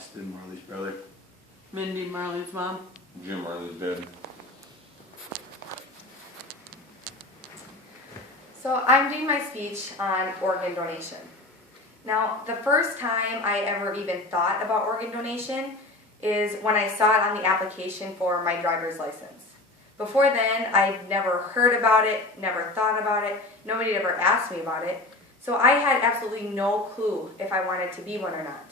Austin, Marlee's brother. Mindy, Marlee's mom. Jim, Marlee's dad. So I'm doing my speech on organ donation. Now, the first time I ever even thought about organ donation is when I saw it on the application for my driver's license. Before then, I'd never heard about it, never thought about it, nobody had ever asked me about it, so I had absolutely no clue if I wanted to be one or not.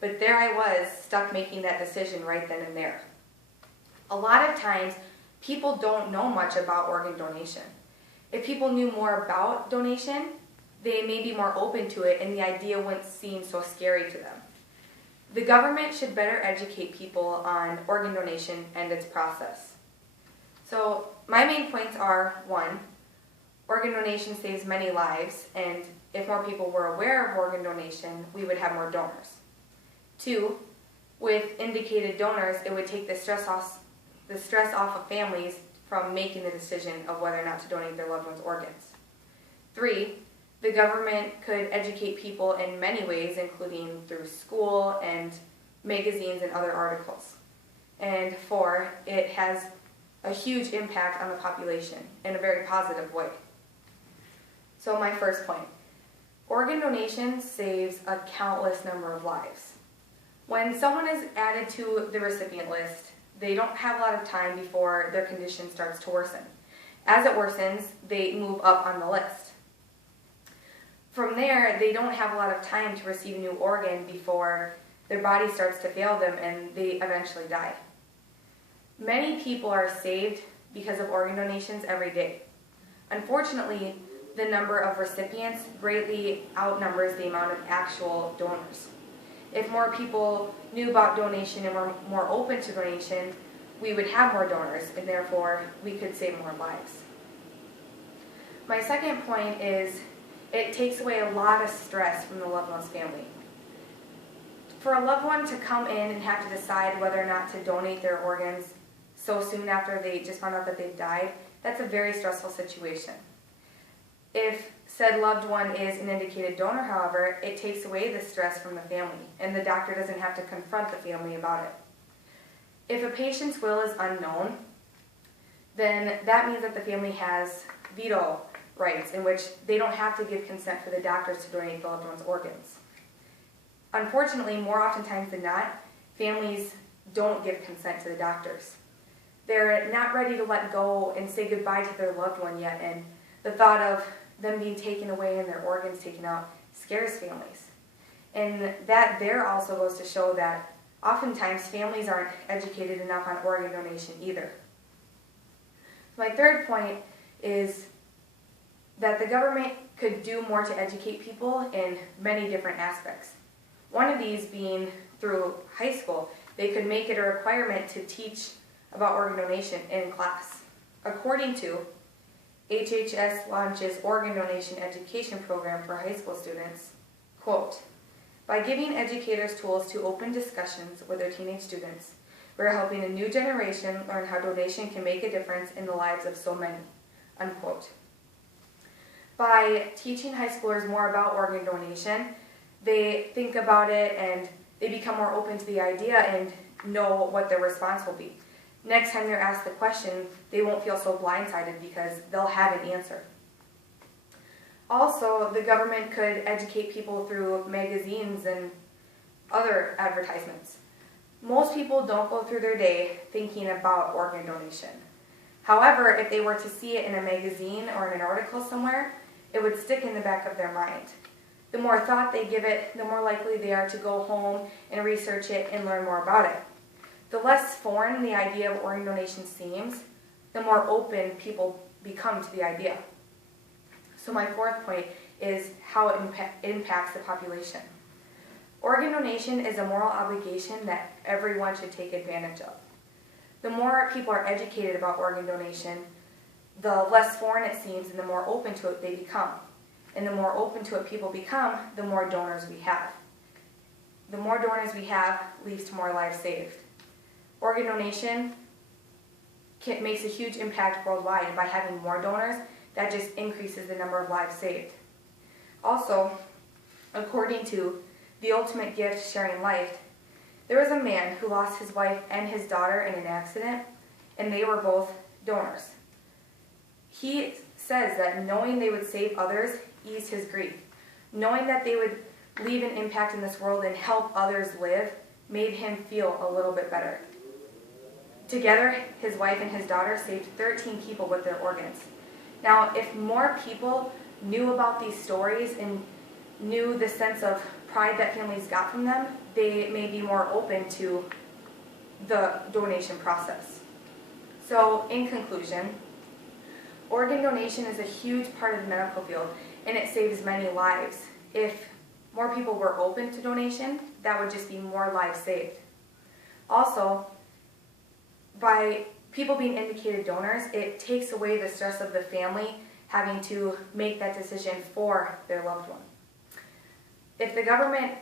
But there I was, stuck making that decision right then and there. A lot of times, people don't know much about organ donation. If people knew more about donation, they may be more open to it and the idea wouldn't seem so scary to them. The government should better educate people on organ donation and its process. So my main points are: 1, organ donation saves many lives, and if more people were aware of organ donation, we would have more donors. 2, with indicated donors, it would take the stress off of families from making the decision of whether or not to donate their loved one's organs. 3, the government could educate people in many ways, including through school and magazines and other articles. And 4, it has a huge impact on the population in a very positive way. So my first point, organ donation saves a countless number of lives. When someone is added to the recipient list, they don't have a lot of time before their condition starts to worsen. As it worsens, they move up on the list. From there, they don't have a lot of time to receive a new organ before their body starts to fail them and they eventually die. Many people are saved because of organ donations every day. Unfortunately, the number of recipients greatly outnumbers the amount of actual donors. If more people knew about donation and were more open to donation, we would have more donors, and therefore we could save more lives. My second point is it takes away a lot of stress from the loved one's family. For a loved one to come in and have to decide whether or not to donate their organs so soon after they just found out that they've died, that's a very stressful situation. If said loved one is an indicated donor, however, it takes away the stress from the family, and the doctor doesn't have to confront the family about it. If a patient's will is unknown, then that means that the family has veto rights in which they don't have to give consent for the doctors to donate the loved one's organs. Unfortunately, more oftentimes than not, families don't give consent to the doctors. They're not ready to let go and say goodbye to their loved one yet, and the thought of them being taken away and their organs taken out scares families. And that there also goes to show that oftentimes families aren't educated enough on organ donation either. My third point is that the government could do more to educate people in many different aspects. One of these being through high school. They could make it a requirement to teach about organ donation in class. According to HHS launches organ donation education program for high school students, quote, "By giving educators tools to open discussions with their teenage students, we are helping a new generation learn how donation can make a difference in the lives of so many," unquote. By teaching high schoolers more about organ donation, they think about it and they become more open to the idea and know what their response will be. Next time they're asked the question, they won't feel so blindsided because they'll have an answer. Also, the government could educate people through magazines and other advertisements. Most people don't go through their day thinking about organ donation. However, if they were to see it in a magazine or in an article somewhere, it would stick in the back of their mind. The more thought they give it, the more likely they are to go home and research it and learn more about it. The less foreign the idea of organ donation seems, the more open people become to the idea. So my fourth point is how it impacts the population. Organ donation is a moral obligation that everyone should take advantage of. The more people are educated about organ donation, the less foreign it seems and the more open to it they become. And the more open to it people become, the more donors we have. The more donors we have leads to more lives saved. Organ donation makes a huge impact worldwide, and by having more donors, that just increases the number of lives saved. Also, according to The Ultimate Gift, Sharing Life, There was a man who lost his wife and his daughter in an accident, and they were both donors. He says that knowing they would save others eased his grief. Knowing that they would leave an impact in this world and help others live made him feel a little bit better. Together, his wife and his daughter saved 13 people with their organs. Now, if more people knew about these stories and knew the sense of pride that families got from them, they may be more open to the donation process. So, in conclusion, organ donation is a huge part of the medical field, and it saves many lives. If more people were open to donation, that would just be more lives saved. Also, by people being indicated donors, it takes away the stress of the family having to make that decision for their loved one. If the government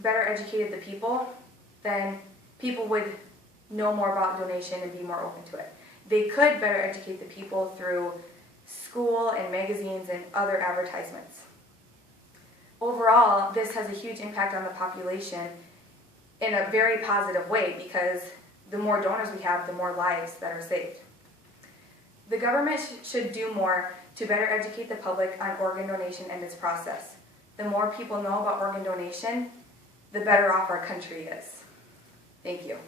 better educated the people, then people would know more about donation and be more open to it. They could better educate the people through school and magazines and other advertisements. Overall, this has a huge impact on the population in a very positive way, because the more donors we have, the more lives that are saved. The government should do more to better educate the public on organ donation and its process. The more people know about organ donation, the better off our country is. Thank you.